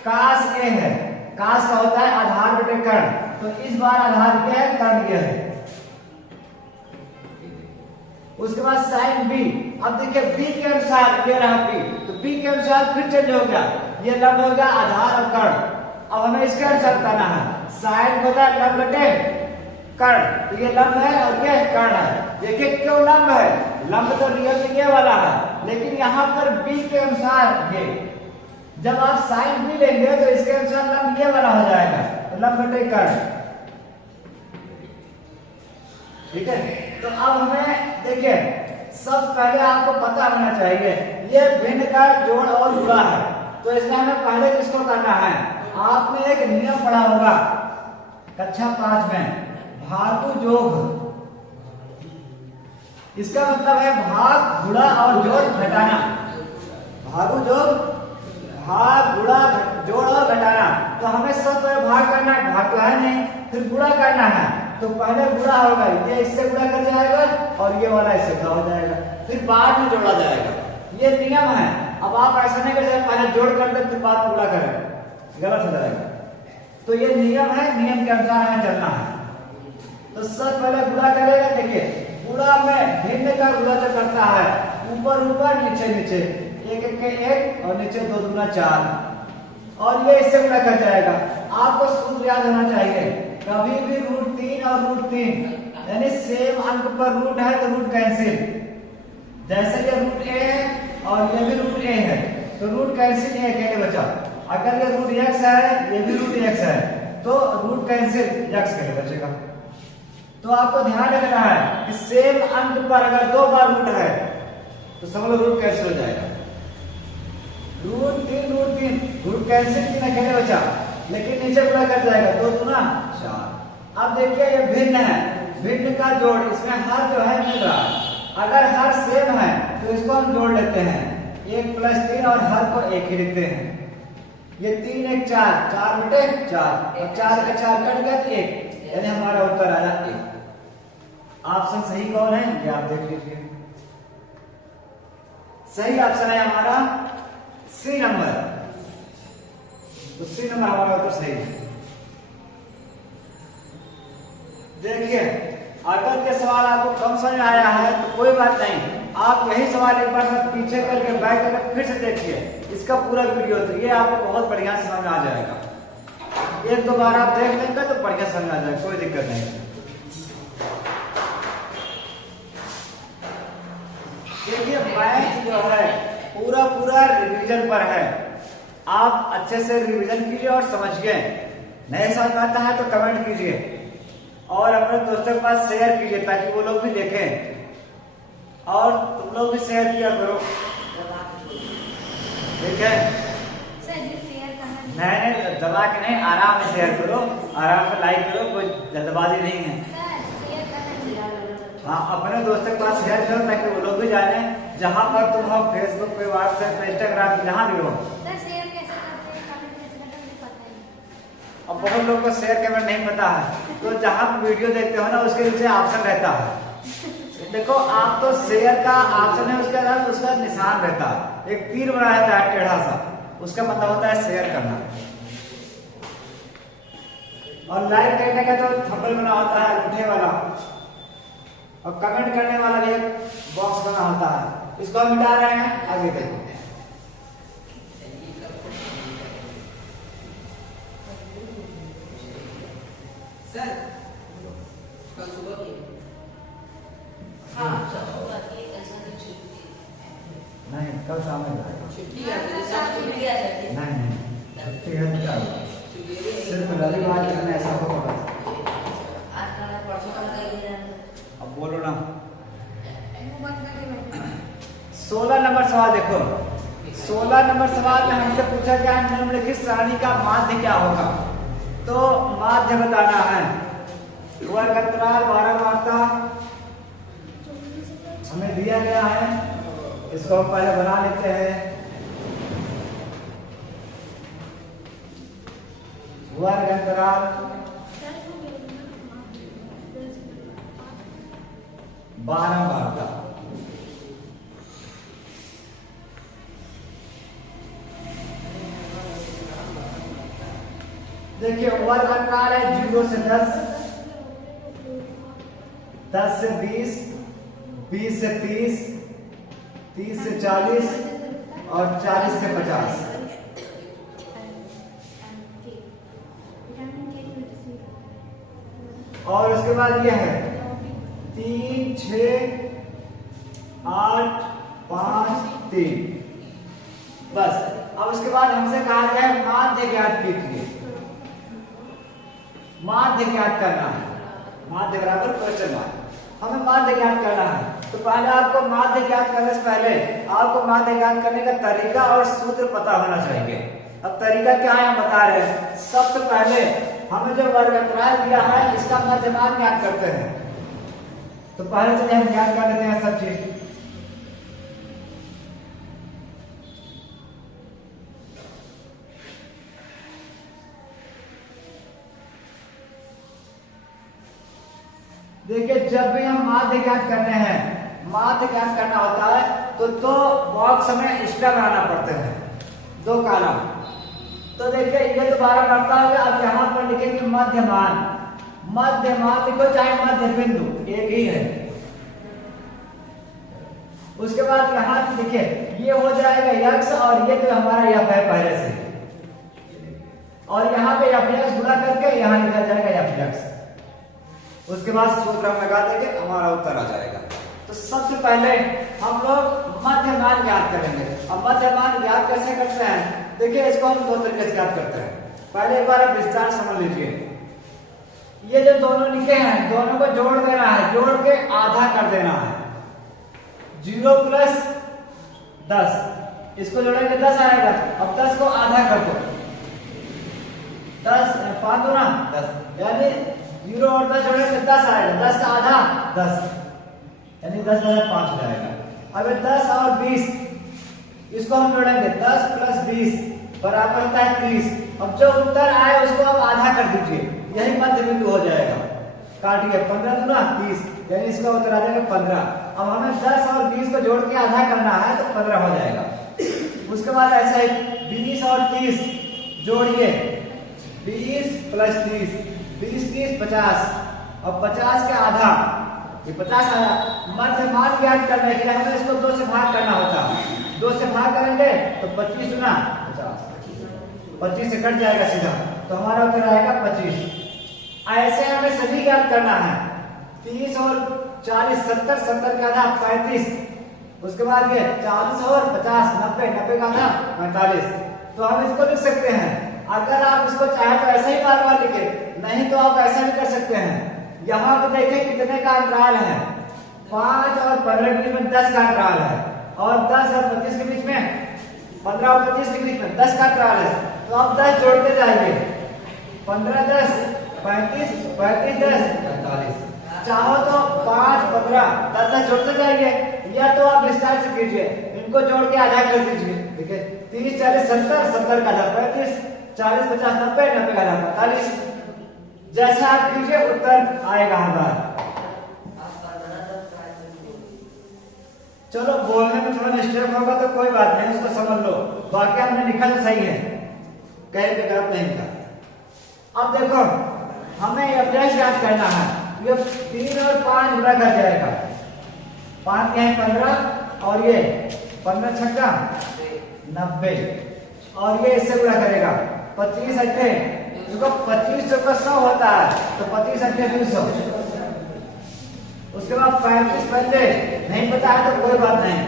कास ए है, कास का होता है आधार बटे कर्ण, तो इस बार आधार क्या है कर्ण क्या है। उसके बाद साइन बी, अब देखिए बी के अनुसार ये रहा बी, तो बी के अनुसार फिर चेंज हो गया, ये लंब हो गया आधार और कर्ण। अब हमें इसके अनुसार बताना है, साइन होता है लंब बटे कर्ण, तो ये लंब है और ये कर्ण है। देखिए क्यों लंब है, लंब तो रियल में ये वाला है, लेकिन यहाँ पर बी के अनुसार ये, जब आप साइन बी लेंगे तो इसके अनुसार लंब ये वाला हो जाएगा, तो लंब बटे कर्ण। ठीक है, तो अब हमें देखिए सब पहले आपको पता होना चाहिए ये भिन्न का जोड़ और गुणा है, तो इसमें हमें पहले किसको करना है। आपने एक नियम पढ़ा होगा कक्षा 5 में, भागु जोग, इसका मतलब है भाग गुणा और जोड़ घटाना। भागु जोग, भाग गुणा जोड़ और घटाना, तो हमें सब भाग करना है, भाग तो है नहीं, फिर गुणा करना है, तो पहले गुणा होगा, ये इससे गुणा कर जाएगा और ये वाला इससे गुणा हो जाएगा, फिर बाद में जोड़ा जाएगा। ये नियम है। अब आप ऐसा नहीं कर सकते पहले जोड़ कर दे फिर बाद में गुणा करें, गलत हो जाएगा। तो ये नियम है, नियम के अनुसार हमें चलना है। तो सब पहले गुणा करेगा, देखिए गुणा में भिन्न का गुणा जो करता है ऊपर ऊपर नीचे नीचे, एक एक के एक और नीचे 2 दूना 4, और ये इससे गुणा कर जाएगा। आपको सूत्र याद होना चाहिए, कभी भी √3 और √3 यानी सेम अंक पर रूट है तो रूट कैंसिल, जैसे ये रूट ए है और ये भी रूट ए है तो रूट कैंसिल ये अकेले बचा। अगर ये रूट x है ये भी रूट x है तो रूट कैंसिल x के लिए बचेगा। तो आपको ध्यान रखना है कि सेम अंक पर अगर 2 बार रूट है तो समझ लो रूट कैंसिल हो जाएगा। √3 रूट कैंसिल 3 अकेले बचा, लेकिन नीचे गुणा कर जाएगा 2 दूना 4। अब देखिए ये भिन्न है, भिन्न का जोड़, इसमें हर जो है मिल रहा है, अगर हर सेम है तो इसको हम जोड़ लेते हैं, 1 + 3 और हर को 1 ही लिखते हैं। ये 3 1 4, 4 बटे 4 और 4 का 4 कट गया 1, यानी हमारा उत्तर आया 1। ऑप्शन सही कौन है ये आप देख लीजिए। सही ऑप्शन है हमारा सी नंबर, तो सी नंबर हमारा उत्तर सही है। देखिए अगर ये सवाल आपको कम समझ में आया है तो कोई बात नहीं, आप यही सवाल एक बार पीछे करके बैक करके फिर से देखिए इसका पूरा वीडियो, तो ये आपको बहुत बढ़िया से समझ आ जाएगा। 1-2 बार आप देख लेंगे तो बढ़िया समझ आ जाएगा, कोई दिक्कत नहीं। देखिए मैथ जो है पूरा रिवीजन पर है, आप अच्छे से रिवीजन कीजिए और समझिए। नहीं समझ आता है तो कमेंट कीजिए और अपने दोस्तों के पास शेयर कीजिए ताकि वो लोग भी देखें, और तुम लोग भी शेयर किया करो ठीक है, नहीं दबा के नहीं, आराम से शेयर करो, आराम से लाइक करो, कोई जल्दबाजी नहीं है। हाँ, अपने दोस्तों के पास शेयर करो ताकि वो लोग भी जाने, जहाँ पर तुम हो, फेसबुक पे, व्हाट्सएप पे, इंस्टाग्राम पे, जहाँ भी हो। अब बहुत लोगों को शेयर कमेंट नहीं पता है, तो जहाँ वीडियो देखते हो ना उसके नीचे ऑप्शन रहता है, देखो आप तो शेयर का ऑप्शन है, उसके बाद उसका निशान रहता है, एक तीर बना रहता है टेढ़ा सा, उसका मतलब होता है शेयर करना। और लाइक करने का तो थंबनेल बना होता है अंगूठे वाला, और कमेंट करने वाला भी एक बॉक्स बना होता है, इसको हम मिटा रहे हैं, आगे देखो। सर कल सुबह की नहीं, कल शाम में छुट्टी है, नहीं नहीं छुट्टी है क्या, सिर्फ रविवार के दिन ऐसा होगा। अब बोलो ना। 16 नंबर सवाल देखो, 16 नंबर सवाल में हमसे पूछा गया है निम्नलिखित सारणी का माध्य क्या होगा। तो माध्य बताना है, वर्ग अंतराल 12 वार्ता हमें दिया गया है, इसको हम पहले बना लेते हैं। वर्ग अंतराल 12 वार्ता, देखिए वर्ग अंतराल है 0 से 10, 10 से 20, 20 से 30, 30 से 40 और 40 से 50। और उसके बाद यह है 3, 6, 8, 5, 3। बस, अब उसके बाद हमसे कहा गया है माध्य ज्ञात कीजिए। माध्य ज्ञात करना है, माध्य बराबर क्वेश्चन मार्क, हमें माध्य ज्ञात करना है। तो पहले आपको माध्य ज्ञात करने से पहले आपको माध्य ज्ञात करने का तरीका और सूत्र पता होना चाहिए। अब तरीका क्या है हम बता रहे हैं। सबसे पहले हमें जो वर्ग अंतराल दिया है इसका मध्यमान ज्ञात करते हैं। तो पहले चलिए हम ज्ञात कर लेते हैं सब चीज। देखिए जब भी हम माध्य ज्ञात करने हैं, माध्य ज्ञात करना होता है तो दो बॉक्स में एक्स्ट्रा बनाना पड़ते हैं, दो कॉलम। तो देखिए ये दोबारा करता है, अब यहाँ पर लिखेंगे मध्यमान। मध्यमान लिखो चाहे मध्य बिंदु एक ही है। उसके बाद यहाँ देखिए ये हो जाएगा यक्ष और ये तो हमारा यफ है पहले से, और यहाँ पे यफ यक्ष गुणा करके यहाँ लिखा जाएगा यफ यक्ष। उसके बाद सूत्र हम लगा देंगे, हमारा उत्तर आ जाएगा। तो सबसे पहले हम लोग मध्यमान ज्ञात करेंगे। अब मध्यमान ज्ञात कैसे करते हैं, देखिए इसको हम दो तरीके से ज्ञात करते हैं। पहले एक बार आप विस्तार समझ लीजिए। ये जो दोनों लिखे हैं दोनों को जोड़ देना है, जोड़ के आधा कर देना है। 0 + 10, इसको जोड़ेंगे 10 आएगा। अब 10 को आधा कर दो, 10 5 दूना 10, यानी 0 और 10 जोड़ेंगे 10 आएगा। 10 का आधा 10, यानी 10 + 5 हो जाएगा। अब 10 और 20 इसको हम जोड़ेंगे, 10 + 20 बराबर होता है 30। अब जो उत्तर आए उसको आप आधा कर दीजिए, यही मध्य बिंदु हो जाएगा। काटिए 15 दूना 30, यानी इसका उत्तर आ जाएगा 15। अब हमें 10 और 20 को जोड़ के आधा करना है तो 15 हो जाएगा। उसके बाद ऐसा ही 20 और 30 जोड़िए, 20 + 30, 20 30 50, और 50 के आधा ये 50 आया। मध्यमान ज्ञात करने के लिए हमें इसको 2 से भाग करना होता है। 2 से भाग करेंगे तो 25 गुना 50, 25 से कट जाएगा सीधा, तो हमारा उत्तर आएगा 25। ऐसे हमें सभी ज्ञात करना है। 30 और 40 70, 70 का आधा 35, उसके बाद ये 40 और 50 90, 90 का आधा 45। तो हम इसको लिख सकते हैं। अगर आप इसको चाहे तो ऐसे ही बार बार लिखे, नहीं तो आप ऐसा भी कर सकते हैं। यहाँ पे देखें कितने का अंतराल है, 5 और 15 के बीच में 10 का अंतराल है, और 10 और 25 के बीच में 15 और 25 के बीच में 10 का 43, तो आप 10 जोड़ते जाएंगे। 15 10 35, 35 10 45। चाहो तो 5 15 10 10 जोड़ते जाएंगे, या तो आप विस्तार से कीजिए, इनको जोड़ के आधा कर दीजिए। ठीक है, 30 40 70, 70 का आधा 35, 40 50 90, 90 का आधा 45। जैसा आप कीजिए उत्तर आएगा हर बार। चलो बोलने में थोड़ा मिस्टेक होगा तो कोई बात नहीं, उसको समझ लो, बाकी हमने लिखा तो सही है, कहीं पे गलत नहीं लिखा। अब देखो हमें अभ्यास याद करना है, ये 3 और 5 गुणा कर जाएगा, 5 के हैं 15 और ये 15 छक्का 90, और ये इससे गुणा करेगा 25 अट्ठे, देखो 25 का 100 होता है तो 25 अट्ठे 200। उसके बाद 35 पहले नहीं पता है तो कोई बात नहीं,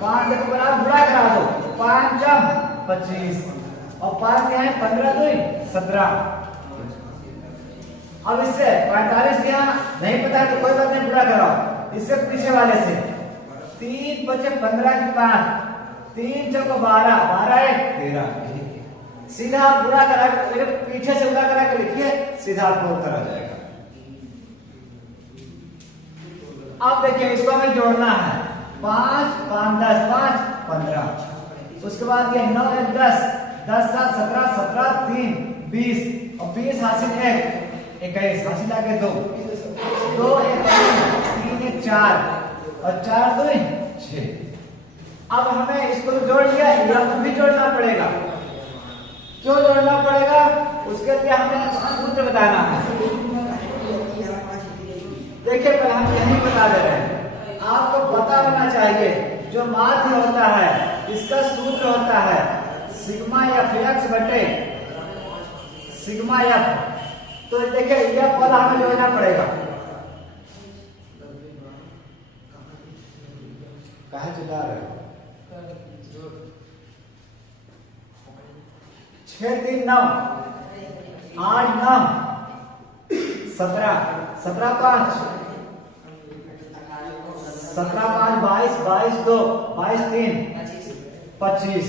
5 देखो बराबर गुणा करा दो, 5 25 और 5 के हैं 15 2 17। अब इससे 45 के यहाँ नहीं पता है तो कोई बात नहीं, गुणा कराओ इससे पीछे वाले से, 3 बचे 15 की 5, 3 चौको 12, 12 1 13। सीधा आप गुणा करा, लेकिन पीछे से गुणा करा के लिखिए, सीधा आपको उत्तर आ जाएगा। अब देखिए इसको हमें जोड़ना है, 5 5 10 5 15, उसके बाद ये 9 1 10 10 7 17 17 3 20 और 20 हासिल 1 21 हासिल आगे 2 2 1 3 1 4 और 4 2 6। अब हमें इसको जोड़ लिया, यह भी जोड़ना पड़ेगा। क्यों जोड़ना पड़ेगा? उसके लिए हमें सूत्र बताना है। देखिए पहले हम यही बता दे रहे हैं, आपको पता होना चाहिए जो माध्य होता है इसका सूत्र होता है सिग्मा एफ एक्स बटे सिग्मा एफ। तो देखिए यह पद हमें जोड़ना पड़ेगा, कहाँ चुका रहे हो? 6 3 9 8 9 17 17 5 17 5 22 22 2 22 3 25।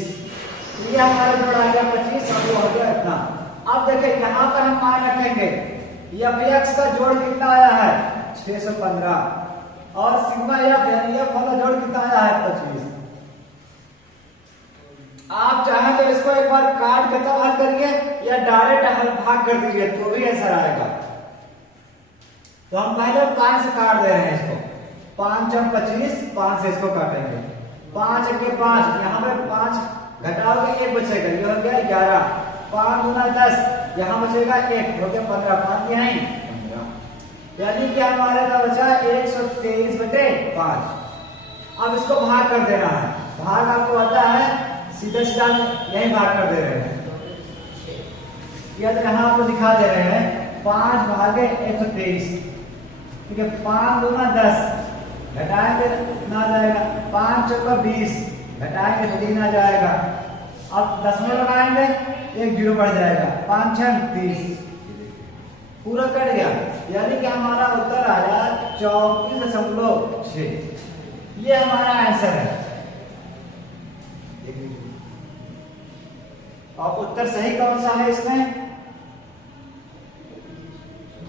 ये हमारा जोड़ आ गया 25 और ये हो गया इतना। अब देखिए यहाँ पर हम मान रखेंगे एफ एक्स का जोड़ कितना आया है 615 और सिग्मा एफ यानी एफ वाला जोड़ कितना आया है 25। आप चाहें तो इसको एक बार काट के तब हल करिए या डायरेक्ट भाग कर दीजिए तो भी आंसर आएगा। तो हम पहले 5 से काट दे रहे हैं इसको, 5 जब 25 5 से इसको काटेंगे, 5 के 5 यहाँ पे 5 घटाओगे 1 बचेगा, ये हो गया 11, 5 गुना 10 यहाँ बचेगा 1 हो गया 15, 5 यहाँ 15, यानी कि हमारे का बचा 123 बटे 5। अब इसको भाग कर देना है, भाग आपको आता है सीधा सीधा यही भाग कर दे रहे हैं, या तो यहाँ आपको दिखा दे रहे हैं 5 भागे 123, ठीक है। 5 दूना 10 घटाएंगे कितना आ जाएगा, 5 चौका 20 घटाएंगे 3 आ जाएगा। अब 10 में लगाएंगे 1 0 बढ़ जाएगा, 5 6 30 पूरा कट गया, यानी कि हमारा उत्तर आया 34.6। ये हमारा आंसर है। और उत्तर सही कौन सा है इसमें?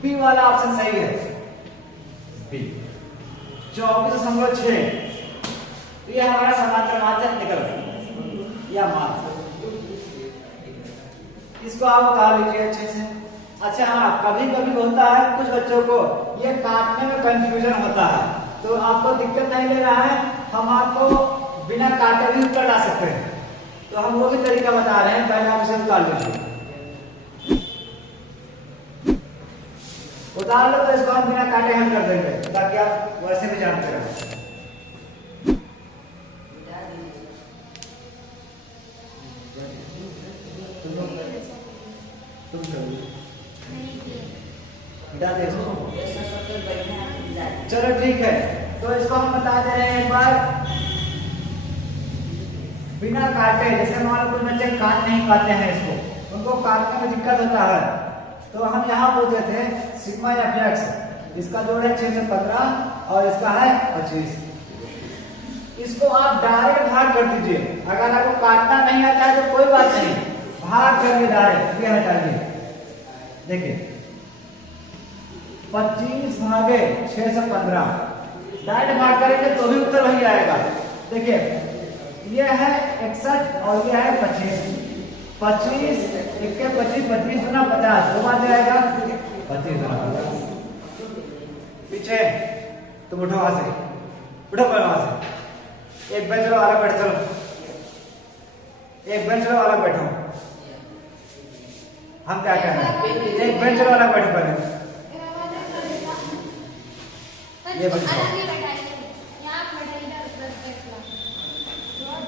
बी वाला ऑप्शन सही है, बी 24.6। ये हमारा समांतर माध्यक निकल गया या माध्य। इसको आप उतार लीजिए अच्छे से। अच्छा हाँ, कभी कभी होता है कुछ बच्चों को ये काटने में कंफ्यूजन होता है, तो आपको दिक्कत नहीं ले रहा है, हम आपको बिना काटे भी उत्तर ला सकते हैं। तो हम वो भी तरीका बता रहे हैं, पहले आप इसे उतार लीजिए, उतार लो तो इसको हम बिना काटे हल कर देंगे, ताकि आप वैसे भी जानते रहो। चलो ठीक है, तो इसको हम बता दे रहे हैं एक बार बिना काटे। जैसे मान लो कुछ बच्चे काट नहीं पाते हैं इसको, उनको काटने में दिक्कत होता है, तो हम यहाँ बोलते थे सिग्मा एफ एक्स, इसका जोड़ है 615 और इसका है 25। इसको आप डायरेक्ट भाग कर दीजिए। अगर आपको काटना नहीं आता है तो कोई बात नहीं, भाग करिए डायरेक्ट। ये हटाइए, देखिए 25 भागे 615, डायरेक्ट भाग करेंगे तो भी उत्तर वही आएगा। देखिए ये है 61 और ये है 25, 25 इक्के 25, 25 गुना 50, दो बार जाएगा 25 गुना 50। पीछे तुम उठो वहां से, उठो वहां से, एक बेंच वाला बैठ, चलो एक बेंच वाला बैठो। हम क्या कह रहे हैं, एक बेंच वाला बैठो पहले, ये बैठो।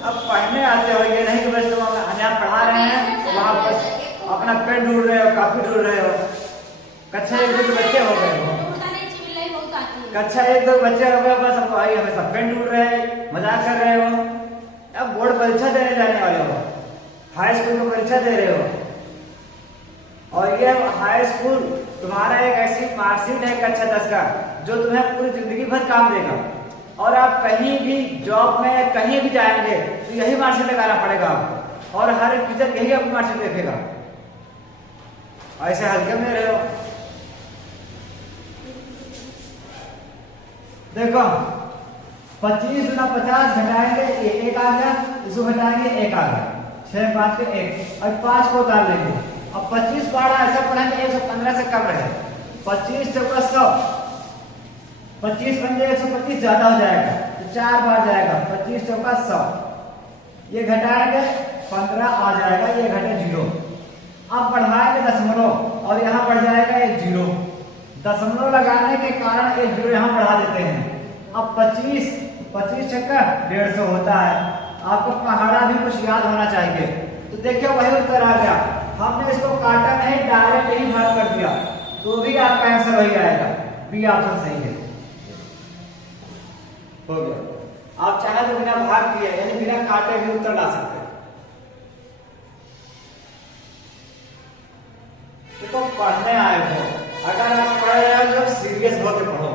अब पढ़ने आते हो, ये नहीं कि बस तुम यहाँ पढ़ा रहे हैं तो वहां पर अपना पेन ढूंढ रहे हो, कॉपी ढूंढ रहे हो। कक्षा 1 2 बच्चे हो गए हो, कक्षा 1 2 बच्चे हो गए, बस अब भाई हमेशा पेन ढूंढ रहे हैं, मजाक कर रहे हो। अब बोर्ड परीक्षा देने जाने वाले हो, हाई स्कूल की परीक्षा दे रहे हो, और ये हाई स्कूल तुम्हारा एक ऐसी मार्कशीट है कक्षा 10 का जो तुम्हें पूरी जिंदगी भर काम देगा। और आप कहीं भी जॉब में कहीं भी जाएंगे तो यही मार्कशीट लगाना पड़ेगा आपको, और हर एक टीचर यही आपकी मार्कशीट देखेगा। ऐसे हल्के में रहे हो। देखो 25 गुना 50 घटाएंगे, एक आ गया, इसको घटाएंगे एक आ गया, 6 5 के 1, और 5 को उतार लेंगे। अब 25 बार ऐसा पढ़ेंगे 115 से कम रहे, 25 चौका 100, 25 पंजे 125 ज्यादा हो जाएगा तो 4 बार जाएगा, 25 चौका 100, ये घटाएंगे 15 आ जाएगा, ये घटे 0। अब बढ़ाएंगे दशमलव और यहाँ बढ़ जाएगा एक 0, दशमलव लगाने के कारण एक 0 यहाँ बढ़ा देते हैं। अब 25 छक्का 150 होता है। आपको पहाड़ा भी कुछ याद होना चाहिए। तो देखिए वही उत्तर आ गया, हमने इसको काटा नहीं, डायरेक्ट ही भाग कर दिया, तो भी आपका आंसर वही आएगा, बी ऑप्शन सही है। हो गया। आप चाहे तो बिना भाग किए यानी बिना काटे भी उत्तर ला सकते हैं। देखो पढ़ने आए हो, अगर आप पढ़ रहे हो तो सीरियस होकर पढ़ो।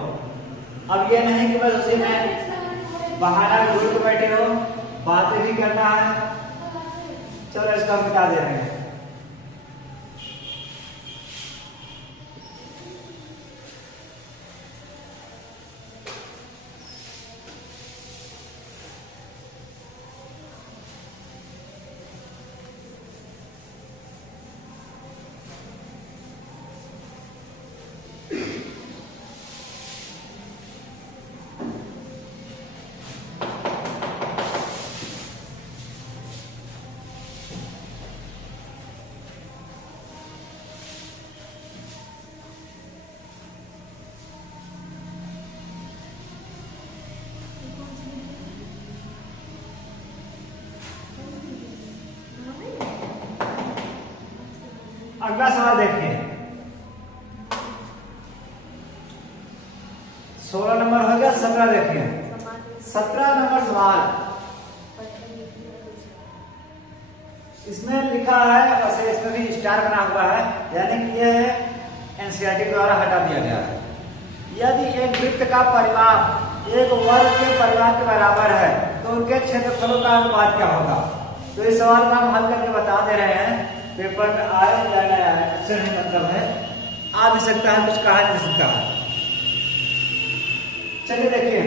अब ये नहीं कि बस उसी में बहाना ढूंढ के बैठे हो, बातें भी करना है। चलो इसको हम मिटा दे रहे हैं। अगला सवाल देखिए, 16 नंबर हो गया, 17 देखिए। 17 नंबर सवाल, इसमें लिखा है, वैसे इसमें भी स्टार बना हुआ है, यानी कि ये एनसीईआरटी द्वारा हटा दिया गया है। यदि एक वृत्त का परिमाप एक वर्ग के परिमाप के बराबर है तो उनके क्षेत्रफलों का अनुपात क्या होगा। तो इस सवाल को हम हल करके बता दे रहे हैं, पेपर में आए या नहीं आए इससे नहीं मतलब है, आ भी सकता है, कुछ कहा नहीं सकता है। चलिए देखिए,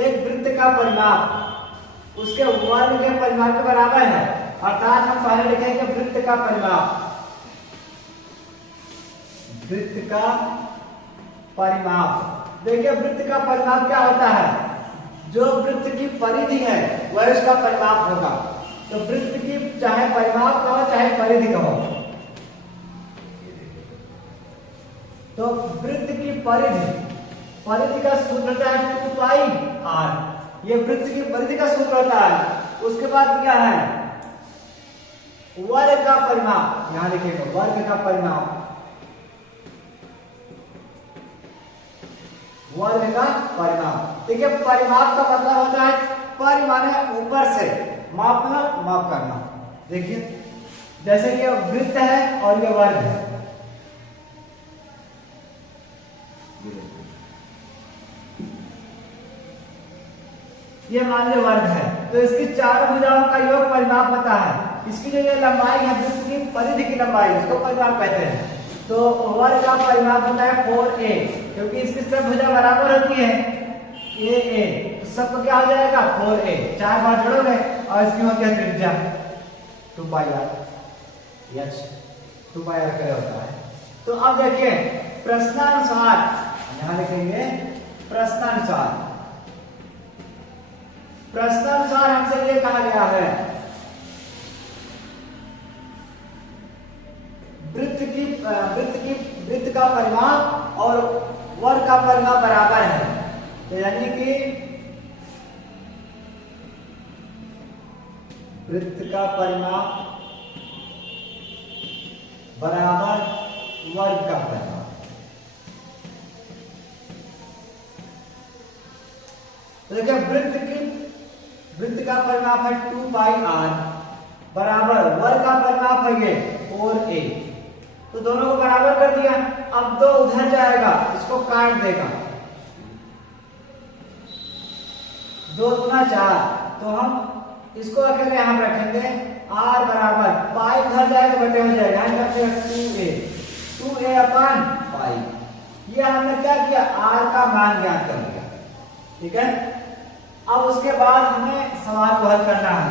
एक वृत्त का परिमाप उसके वर्ग के परिमाप के बराबर है, अर्थात हम पहले लिखेंगे वृत्त का परिमाप, वृत्त का परिमाप। देखिए वृत्त का परिमाप क्या होता है, जो वृत्त की परिधि है वह उसका परिमाप होगा। तो वृत्त की चाहे परिमाप कहो चाहे परिधि कहो, तो वृत्त की परिधि का सूत्र होता है 2 पाई r। ये वृत्त की परिधि का सूत्र होता है। उसके बाद क्या है, वर्ग का परिमाप, यहां लिखेगा वर्ग का परिमाप, वर्ग का परिमाप। देखिए परिमाप का मतलब होता है परि माने ऊपर से, मापना माप करना। देखिए जैसे कि वृत्त है और ये वर्ग है, ये मान लो वर्ग है, तो इसकी चारों भुजाओं का योग परिमाप पता है। इसकी जो ये लंबाई है वृत्त की परिधि की लंबाई, इसको परिमाप कहते हैं। तो वर्ग का परिमाप होता है 4a, क्योंकि इसकी सब भुजा बराबर होती है a, तो सबको क्या हो जाएगा 4a, 4 बार जोड़ोगे और इसकी होती है त्रिज्या 2πr, यस 2πr का होता है। तो अब देखिए प्रश्नानुसार, यहां लिखेंगे प्रश्नानुसार। प्रश्नानुसार हमसे ये कहा गया है वृत्त का परिमाप और वर्ग का परिमाप बराबर है, तो यानी कि वृत्त का परिमाप बराबर वर्ग का परिमाप। तो देखिए वृत्त का परिमाप है 2πr बराबर वर्ग का परिमाप है ये 4a, तो दोनों को बराबर कर दिया। अब 2 उधर जाएगा, इसको काट देगा, 2 दूना 4, तो हम इसको अकेले यहां रखेंगे r बराबर पाई उधर जाएगा बटे हो जाएगा, यहां रखेगा 2a अपन पाई। ये हमने क्या किया, r का मान ज्ञात कर लिया, ठीक है। अब उसके बाद हमें सवाल को हल करना है,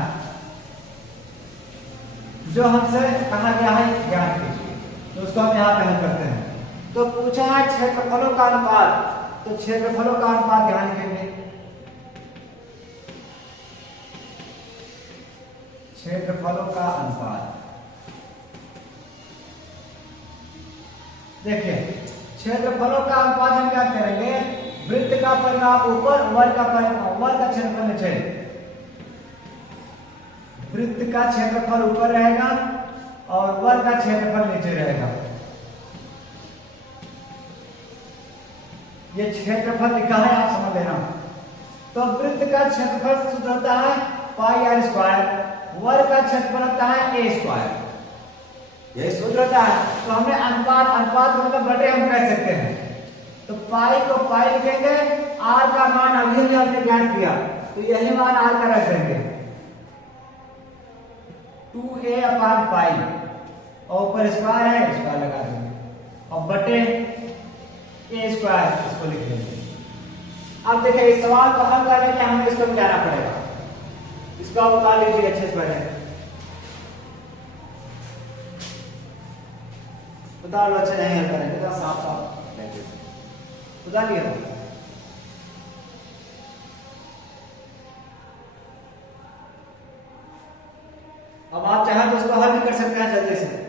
जो हमसे कहा गया है ज्ञात कीजिए, तो उसको हम यहाँ पे हल करते हैं। तो पूछा है क्षेत्रफलों का अनुपात, तो क्षेत्रफलों का अनुपात ध्यान देंगे, क्षेत्रफलों का अनुपात। देखिए क्षेत्रफलों का अनुपात हम क्या करेंगे, वृत्त का परिमाप ऊपर, वर्ग का क्षेत्रफल नीचे। वृत्त का क्षेत्रफल ऊपर रहेगा और वर्ग का क्षेत्रफल नीचे रहेगा। ये क्षेत्रफल लिखा है, आप समझ लेना। तो वृत्त का क्षेत्रफल सूत्र होता है πr², वर्ग का क्षेत्रफल होता है a², यही सूत्र होता है। तो हमें अनुपात मतलब बटे हम कह सकते हैं, तो पाई को पाई लिखेंगे, r का मान अभी हमने ज्ञात किया, तो यही मान r का रख देंगे 2a/पाई, और ऊपर स्क्वायर है, स्क्वायर लगा देंगे, और बटे a² इसको लिख देंगे। अब देखिए इस सवाल को हल करने के लिए हमें इसको मिटाना पड़ेगा, इसको आप उतार लीजिए अच्छे से, पहले उतार लो, अच्छे नहीं हल करेंगे तो साफ साफ उतार लिया। अब आप चाहें तो उसको हल भी कर सकते हैं जल्दी से।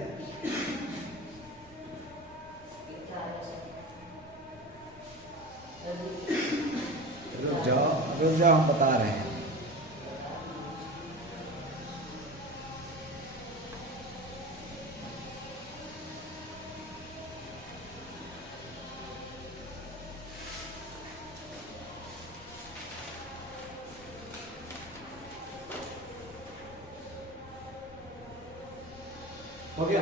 रुक जाओ हम बता रहे हैं। हो गया,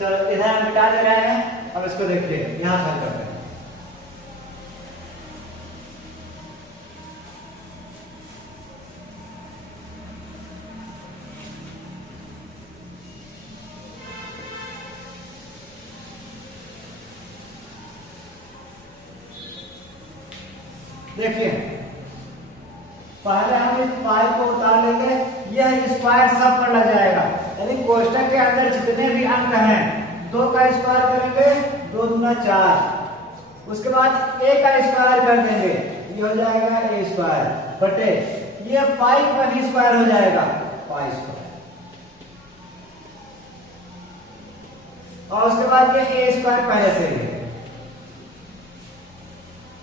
चलो इधर हम मिटा दे रहे हैं। अब इसको देखते हैं, यहां हल करते हैं। देखिए पहले हम इस पाई को उतार लेंगे, यह स्क्वायर सब पर लग जाएगा, यानी कोष्टक के अंदर जितने भी अंक हैं 2 का स्क्वायर करेंगे, 2 दूना 4, उसके बाद a का स्क्वायर कर देंगे, ये हो जाएगा a² बटे ये पाई पर ही स्क्वायर हो जाएगा π², और उसके बाद ये a² पहले से ही।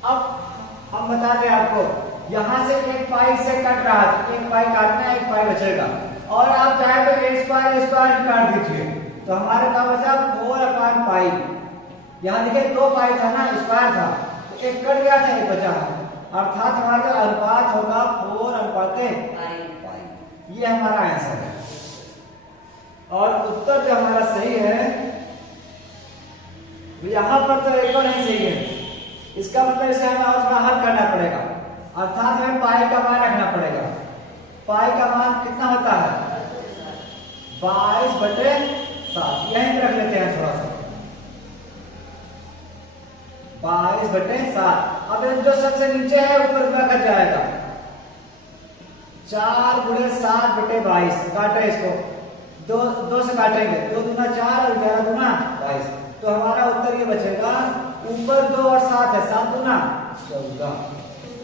अब हम बता दें आपको, यहां से एक पाई से कट रहा था, एक पाई काटना है, एक पाई बचेगा, और आप चाहे तो a² काट दीजिए, तो हमारे पास बचा 4/पाई। यहां देखिए 2 पाई था ना, स्क्वायर था, तो एक कट गया था, एक बचा है, अर्थात हमारा अनुपात होगा 4/पाई। ये हमारा आंसर है, और उत्तर जो हमारा सही है, यहां पर तो एक नहीं सही है, इसका मतलब इसे हमें और थोड़ा हल करना पड़ेगा। अर्थात हमें पाई का मान रखना पड़ेगा। पाई का मान कितना होता है 22/7। यहीं रख लेते हैं थोड़ा सा 22/7। अब जो सबसे नीचे है ऊपर क्या कर जाएगा 4 × 7/22। काटे इसको, दो से काटेंगे, 2 दूना 4 और 11 दूना 22। तो हमारा उत्तर ये बचेगा, ऊपर 2 और 7 है, 7 दूना 14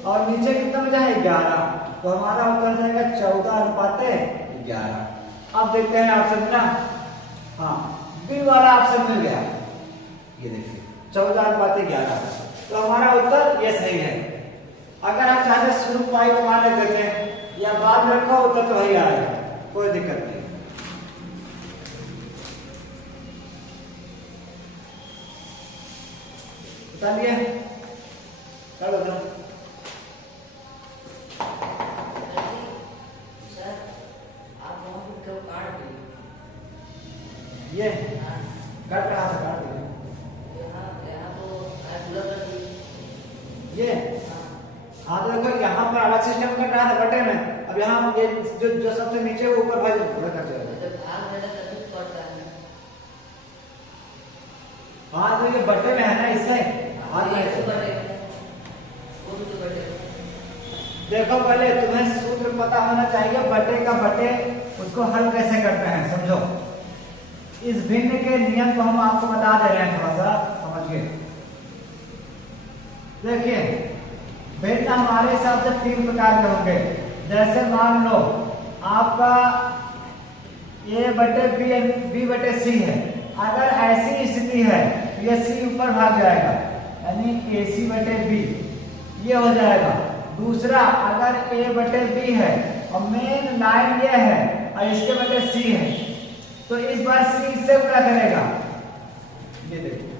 और नीचे कितना बचा है 11। तो हमारा उत्तर हो जाएगा 14:11। अब देखते हैं ऑप्शन मिला। हाँ, बी वाला ऑप्शन मिल गया। ये देखिए 14:11। तो हमारा उत्तर ये सही है। अगर आप चाहते शुरू पाई को मान रख देते हैं या बाद में रखो, उत्तर तो वही आएगा, कोई दिक्कत नहीं। बता दिया कर दो। सर आप वहाँ पे क्यों काट दिए? ये कट रहा था, काट दिया। यहाँ तो पूरा कर दिए। ये हाँ, तो देखो यहाँ पर अलग सिस्टम कट रहा था बटे में। अब यहाँ ये जो सबसे नीचे वो ऊपर भाई पूरा कर देगा। जब भाग में तभी पड़ता है। हाँ, तो ये बटे में है ना, इससे हाथ में तो बटे, वो भी तो बटे। देखो पहले तुम्हें सूत्र पता होना चाहिए बटे का। बटे उसको हल कैसे करते हैं समझो। इस भिन्न के नियम को हम आपको बता दे रहे हैं, थोड़ा सा समझिए। देखिए भिन्न हमारे हिसाब से 3 प्रकार के होंगे। जैसे मान लो आपका A/B/C है। अगर ऐसी स्थिति है ये C ऊपर भाग जाएगा, यानी AC/B ये हो जाएगा। दूसरा अगर A/B है और मेन लाइन ये है और इसके बटे C है, तो इस बार C इससे गुणा करेगा, ये देखिए।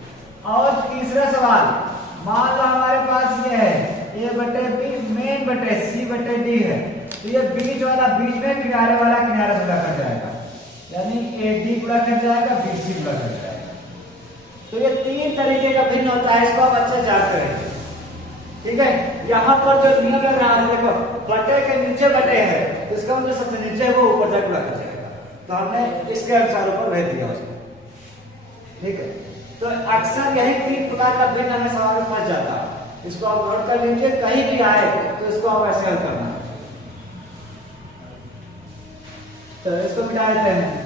और तीसरा सवाल, मान लो हमारे पास ये है A/B मेन बटे C/D है, तो ये बीच वाला बीच में किनारे वाला किनारे से गुणा कर जाएगा, यानी AD गुणा कर जाएगा, BC गुणा कर जाएगा। तो ये 3 तरीके का भिन्न होता है, इसको आप अच्छे से याद करें। ठीक है, यहाँ पर जो नियम लग रहा है, देखो बटे के नीचे बटे है, तो इसका मतलब सबसे नीचे है वो ऊपर जाकर गुणा कर जाएगा। तो हमने इसके अनुसार ऊपर भेज दिया उसको। ठीक है, तो अक्सर यही 3 प्रकार का भिन्न हमें सवाल में फंस जाता है। इसको आप नोट कर लीजिए, कहीं भी आए तो इसको आप ऐसे हल करना। तो इसको मिटा देते हैं।